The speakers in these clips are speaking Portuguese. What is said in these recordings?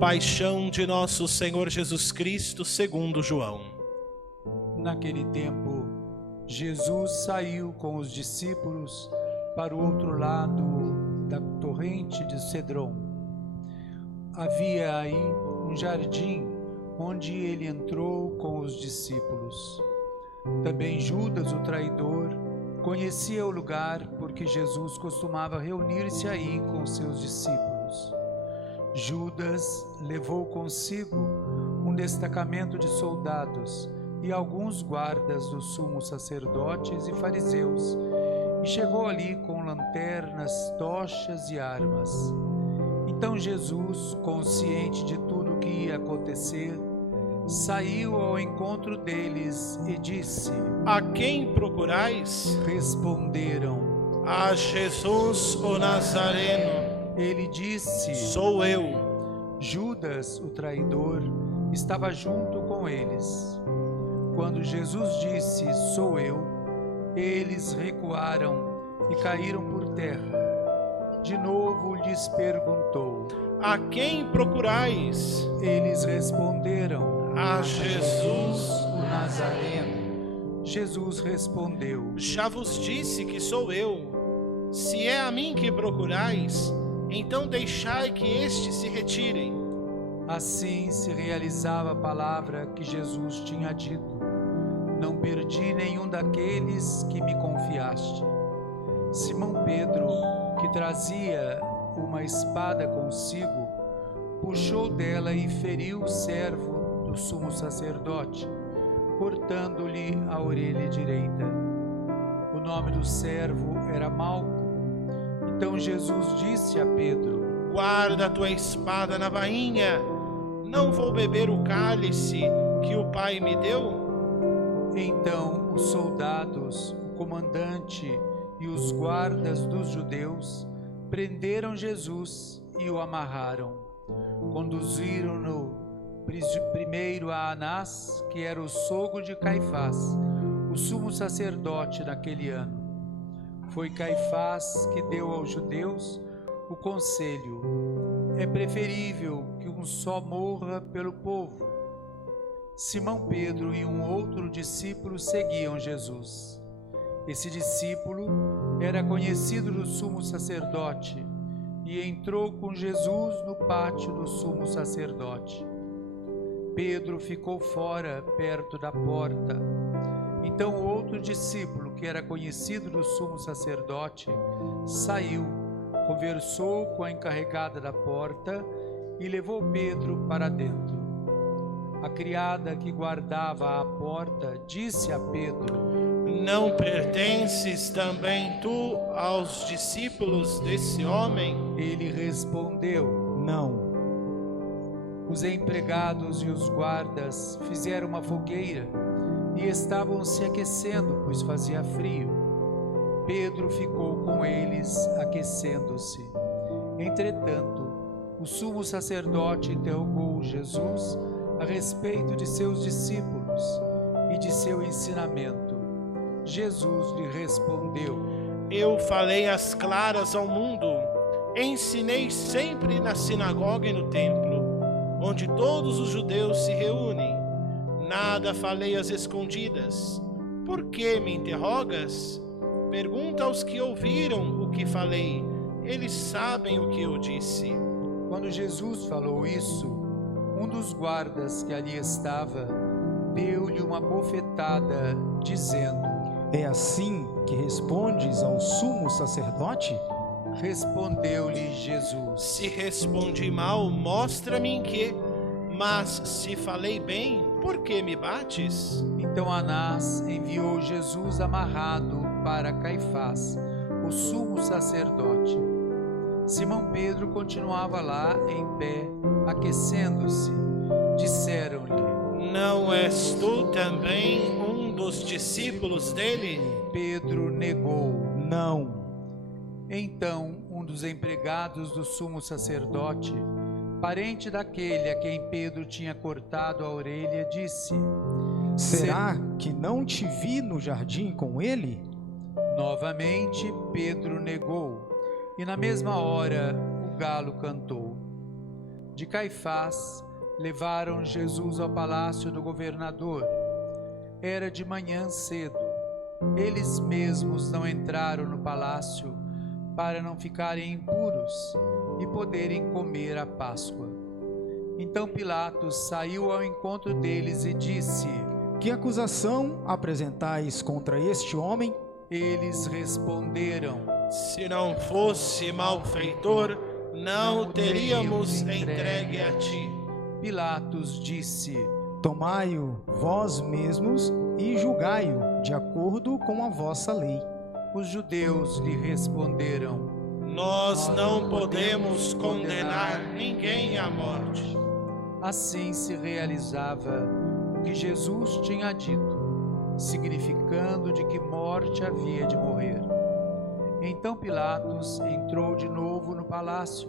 Paixão de nosso Senhor Jesus Cristo segundo João. Naquele tempo, Jesus saiu com os discípulos para o outro lado da torrente de Cedron. Havia aí um jardim onde ele entrou com os discípulos. Também Judas, o traidor, conhecia o lugar porque Jesus costumava reunir-se aí com seus discípulos. Judas levou consigo um destacamento de soldados e alguns guardas dos sumos sacerdotes e fariseus, e chegou ali com lanternas, tochas e armas. Então Jesus, consciente de tudo o que ia acontecer, saiu ao encontro deles e disse: A quem procurais? Responderam: A Jesus o Nazareno. Ele disse: Sou eu. Judas, o traidor, estava junto com eles. Quando Jesus disse: Sou eu, eles recuaram e caíram por terra. De novo lhes perguntou: A quem procurais? Eles responderam: A Jesus o Nazareno. Jesus respondeu: Já vos disse que sou eu. Se é a mim que procurais, então deixai que estes se retirem. Assim se realizava a palavra que Jesus tinha dito: Não perdi nenhum daqueles que me confiaste. Simão Pedro, que trazia uma espada consigo, puxou dela e feriu o servo do sumo sacerdote, cortando-lhe a orelha direita. O nome do servo era Malco. Então Jesus disse a Pedro: Guarda a tua espada na bainha. Não vou beber o cálice que o Pai me deu? Então os soldados, o comandante e os guardas dos judeus prenderam Jesus e o amarraram. Conduziram-no primeiro a Anás, que era o sogro de Caifás, o sumo sacerdote naquele ano. Foi Caifás que deu aos judeus o conselho: é preferível que um só morra pelo povo. Simão Pedro e um outro discípulo seguiam Jesus. Esse discípulo era conhecido do sumo sacerdote e entrou com Jesus no pátio do sumo sacerdote. Pedro ficou fora, perto da porta. Então o outro discípulo, que era conhecido do sumo sacerdote, saiu, conversou com a encarregada da porta e levou Pedro para dentro. A criada que guardava a porta disse a Pedro: Não pertences também tu aos discípulos desse homem? Ele respondeu: Não. Os empregados e os guardas fizeram uma fogueira e estavam se aquecendo, pois fazia frio. Pedro ficou com eles, aquecendo-se. Entretanto, o sumo sacerdote interrogou Jesus a respeito de seus discípulos e de seu ensinamento. Jesus lhe respondeu: Eu falei às claras ao mundo, ensinei sempre na sinagoga e no templo, onde todos os judeus se reúnem. Nada falei às escondidas. Por que me interrogas? Pergunta aos que ouviram o que falei. Eles sabem o que eu disse. Quando Jesus falou isso, um dos guardas que ali estava deu-lhe uma bofetada, dizendo: É assim que respondes ao sumo sacerdote? Respondeu-lhe Jesus: Se respondi mal, mostra-me em que. Mas se falei bem, por que me bates? Então Anás enviou Jesus amarrado para Caifás, o sumo sacerdote. Simão Pedro continuava lá em pé, aquecendo-se. Disseram-lhe: Não és tu também um dos discípulos dele? Pedro negou: Não. Então um dos empregados do sumo sacerdote, parente daquele a quem Pedro tinha cortado a orelha, disse: Será que não te vi no jardim com ele? Novamente Pedro negou, e na mesma hora o galo cantou. de Caifás, levaram Jesus ao palácio do governador. Era de manhã cedo. Eles mesmos não entraram no palácio para não ficarem impuros e poderem comer a Páscoa. Então Pilatos saiu ao encontro deles e disse: Que acusação apresentais contra este homem? Eles responderam: Se não fosse malfeitor, não o teríamos entregue a ti. Pilatos disse: Tomai-o vós mesmos e julgai-o de acordo com a vossa lei. Os judeus lhe responderam: Nós não podemos condenar ninguém à morte. Assim se realizava o que Jesus tinha dito, significando de que morte havia de morrer. Então Pilatos entrou de novo no palácio,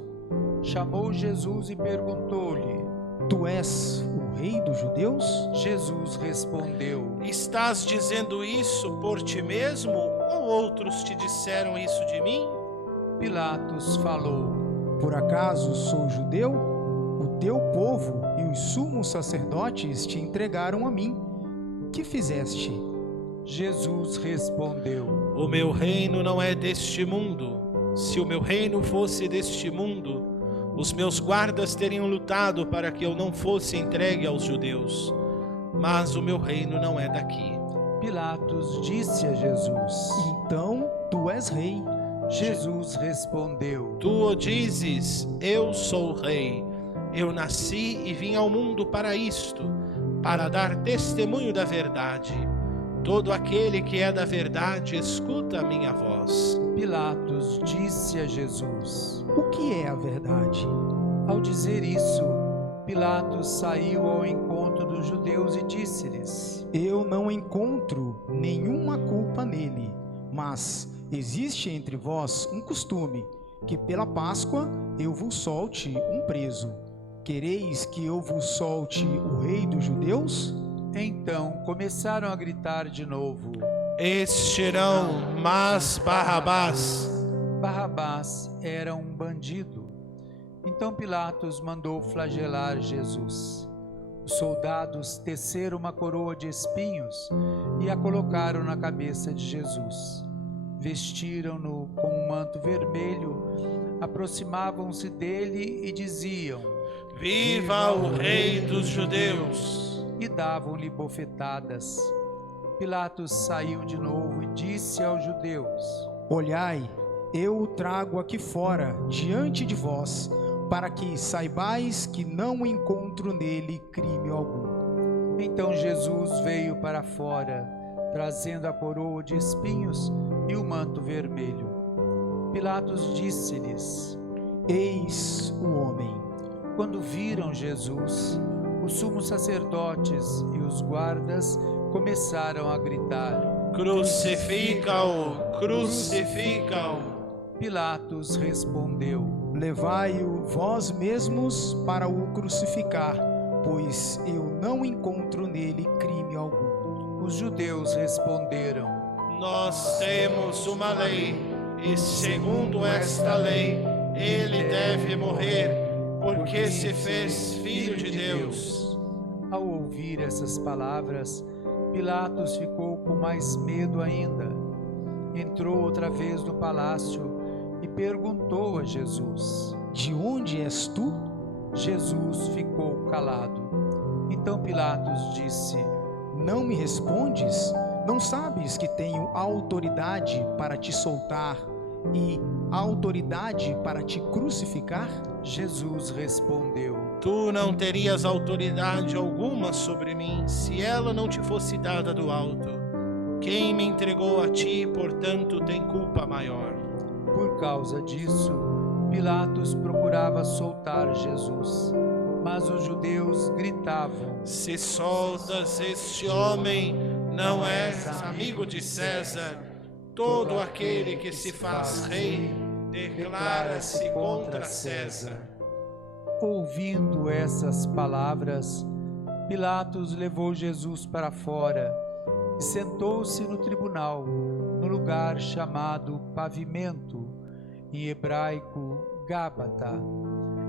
chamou Jesus e perguntou-lhe: Tu és o rei dos judeus? Jesus respondeu: Estás dizendo isso por ti mesmo ou outros te disseram isso de mim? Pilatos falou: Por acaso sou judeu? O teu povo e os sumos sacerdotes te entregaram a mim. Que fizeste? Jesus respondeu: O meu reino não é deste mundo. Se o meu reino fosse deste mundo, os meus guardas teriam lutado para que eu não fosse entregue aos judeus. Mas o meu reino não é daqui. Pilatos disse a Jesus: Então tu és rei. Jesus respondeu: Tu o dizes, eu sou rei. Eu nasci e vim ao mundo para isto, para dar testemunho da verdade. Todo aquele que é da verdade escuta a minha voz. Pilatos disse a Jesus: O que é a verdade? Ao dizer isso, Pilatos saiu ao encontro dos judeus e disse-lhes: Eu não encontro nenhuma culpa nele, mas existe entre vós um costume, que pela Páscoa eu vos solte um preso. Quereis que eu vos solte o rei dos judeus? Então começaram a gritar de novo: Este não, mas Barrabás. Barrabás era um bandido. Então Pilatos mandou flagelar Jesus. Os soldados teceram uma coroa de espinhos e a colocaram na cabeça de Jesus. Vestiram-no com um manto vermelho, aproximavam-se dele e diziam: Viva o rei dos judeus! E davam-lhe bofetadas. Pilatos saiu de novo e disse aos judeus: Olhai, eu o trago aqui fora, diante de vós, para que saibais que não encontro nele crime algum. Então Jesus veio para fora, trazendo a coroa de espinhos e o manto vermelho. Pilatos disse-lhes: Eis o homem. Quando viram Jesus, os sumos sacerdotes e os guardas começaram a gritar: Crucifica-o! Crucifica-o! Pilatos respondeu: Levai-o vós mesmos para o crucificar, pois eu não encontro nele crime algum. Os judeus responderam: Nós temos uma lei, e segundo esta lei, ele deve morrer, porque se fez filho de Deus. Ao ouvir essas palavras, Pilatos ficou com mais medo ainda. Entrou outra vez no palácio e perguntou a Jesus: De onde és tu? Jesus ficou calado. Então Pilatos disse: Não me respondes? Não sabes que tenho autoridade para te soltar e autoridade para te crucificar? Jesus respondeu: Tu não terias autoridade alguma sobre mim, se ela não te fosse dada do alto. Quem me entregou a ti, portanto, tem culpa maior. Por causa disso, Pilatos procurava soltar Jesus, mas os judeus gritavam: Se soltas este homem, não és amigo de César. Todo aquele que se faz rei declara-se contra César. Ouvindo essas palavras, Pilatos levou Jesus para fora e sentou-se no tribunal, no lugar chamado Pavimento, em hebraico Gábata.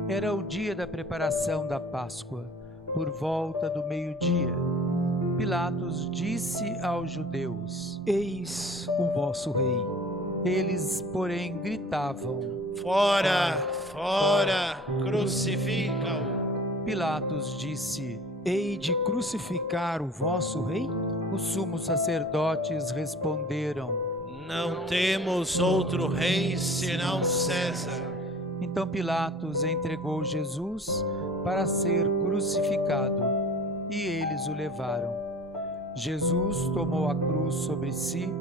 Era o dia da preparação da Páscoa, por volta do meio-dia. Pilatos disse aos judeus: Eis o vosso rei. Eles, porém, gritavam: Fora, fora, crucifica-o. Pilatos disse: Hei de crucificar o vosso rei? Os sumos sacerdotes responderam: Não temos outro rei senão César. Então Pilatos entregou Jesus para ser crucificado, e eles o levaram. Jesus tomou a cruz sobre si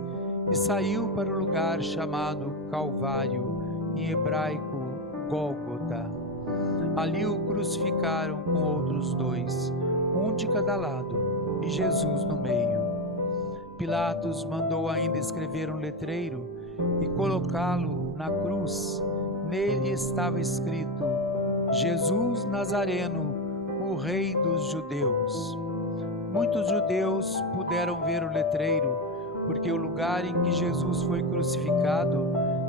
e saiu para o lugar chamado Calvário, em hebraico Gólgota. Ali o crucificaram com outros dois, um de cada lado, e Jesus no meio. Pilatos mandou ainda escrever um letreiro e colocá-lo na cruz. Nele estava escrito: Jesus Nazareno, o Rei dos Judeus. Muitos judeus puderam ver o letreiro, porque o lugar em que Jesus foi crucificado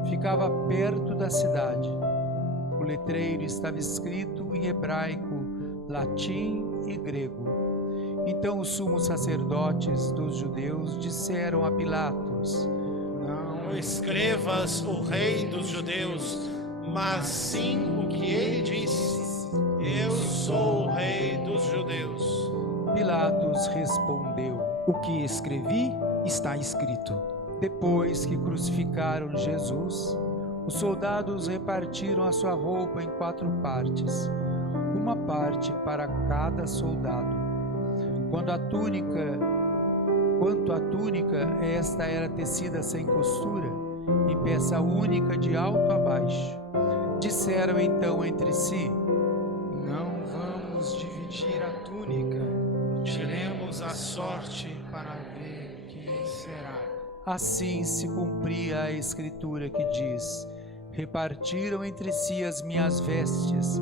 ficava perto da cidade. O letreiro estava escrito em hebraico, latim e grego. Então os sumos sacerdotes dos judeus disseram a Pilatos: Não escrevas o Rei dos Judeus, mas sim o que ele disse: Eu sou o Rei dos Judeus. Pilatos respondeu: O que escrevi está escrito. Depois que crucificaram Jesus, os soldados repartiram a sua roupa em 4 partes, uma parte para cada soldado. Quanto à túnica, esta era tecida sem costura, em peça única de alto a baixo. Disseram então entre si: Não vamos dividir a túnica, Tiremos a sorte. para ver quem será. Assim se cumpria a escritura que diz: repartiram entre si as minhas vestes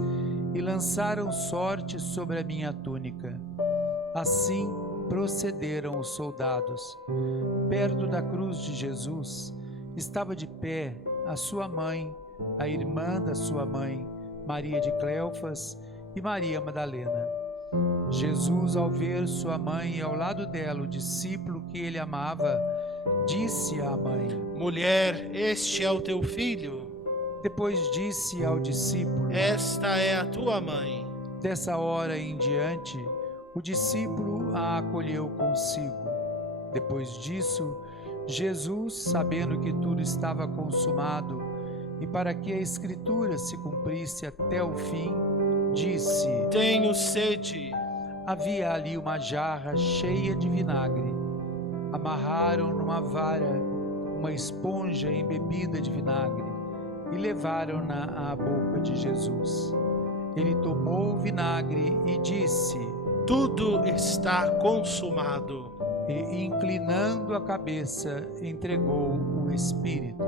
e lançaram sorte sobre a minha túnica. Assim procederam os soldados. Perto da cruz de Jesus estava de pé a sua mãe, a irmã da sua mãe, Maria de Cleofas e Maria Madalena. Jesus, ao ver sua mãe e ao lado dela o discípulo que ele amava, disse à mãe: Mulher, este é o teu filho. Depois disse ao discípulo: Esta é a tua mãe. Dessa hora em diante, o discípulo a acolheu consigo. Depois disso, Jesus, sabendo que tudo estava consumado e para que a Escritura se cumprisse até o fim, disse: Tenho sede. Havia ali uma jarra cheia de vinagre. Amarraram numa vara uma esponja embebida de vinagre e levaram-na à boca de Jesus. Ele tomou o vinagre e disse: Tudo está consumado. E, inclinando a cabeça, entregou o Espírito.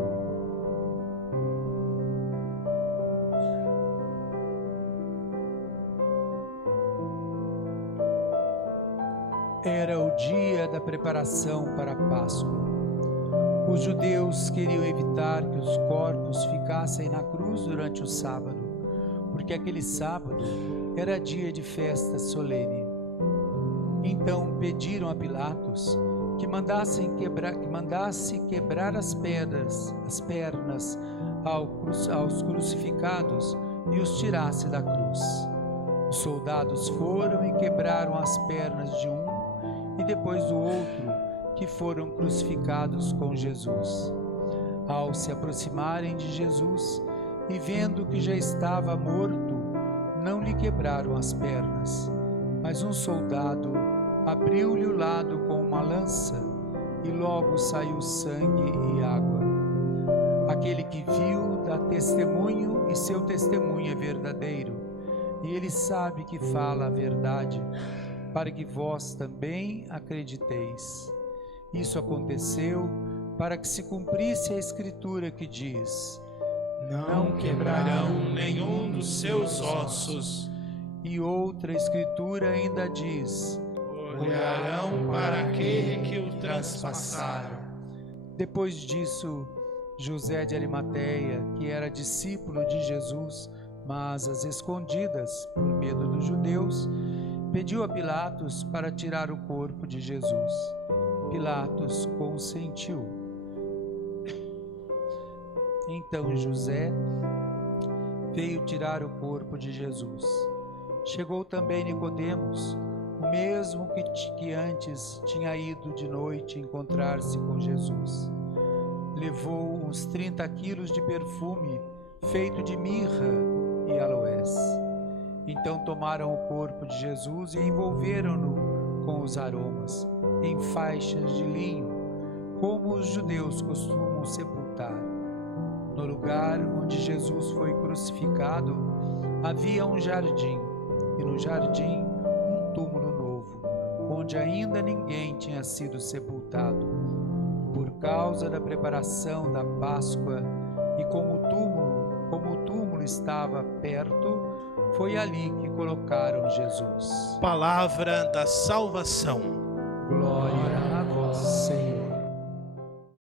Era o dia da preparação para a Páscoa. Os judeus queriam evitar que os corpos ficassem na cruz durante o sábado, porque aquele sábado era dia de festa solene. Então pediram a Pilatos que mandasse quebrar as pernas aos crucificados e os tirasse da cruz. Os soldados foram e quebraram as pernas de um e depois do outro, que foram crucificados com Jesus. Ao se aproximarem de Jesus e vendo que já estava morto, não lhe quebraram as pernas, mas um soldado abriu-lhe o lado com uma lança e logo saiu sangue e água. Aquele que viu dá testemunho e seu testemunho é verdadeiro, e ele sabe que fala a verdade, para que vós também acrediteis. Isso aconteceu para que se cumprisse a Escritura que diz: Não quebrarão nenhum dos seus ossos. E outra Escritura ainda diz: Olharão para aquele que o transpassaram. Depois disso, José de Arimateia, que era discípulo de Jesus, Mas às escondidas, por medo dos judeus, pediu a Pilatos para tirar o corpo de Jesus. Pilatos consentiu. Então José veio tirar o corpo de Jesus. Chegou também Nicodemos, o mesmo que antes tinha ido de noite encontrar-se com Jesus. Levou uns 30 quilos de perfume feito de mirra e aloés. Então tomaram o corpo de Jesus e envolveram-no com os aromas, em faixas de linho, como os judeus costumam sepultar. No lugar onde Jesus foi crucificado, havia um jardim, e no jardim um túmulo novo, onde ainda ninguém tinha sido sepultado. Por causa da preparação da Páscoa, e como o túmulo estava perto, foi ali que colocaram Jesus. Palavra da salvação. Glória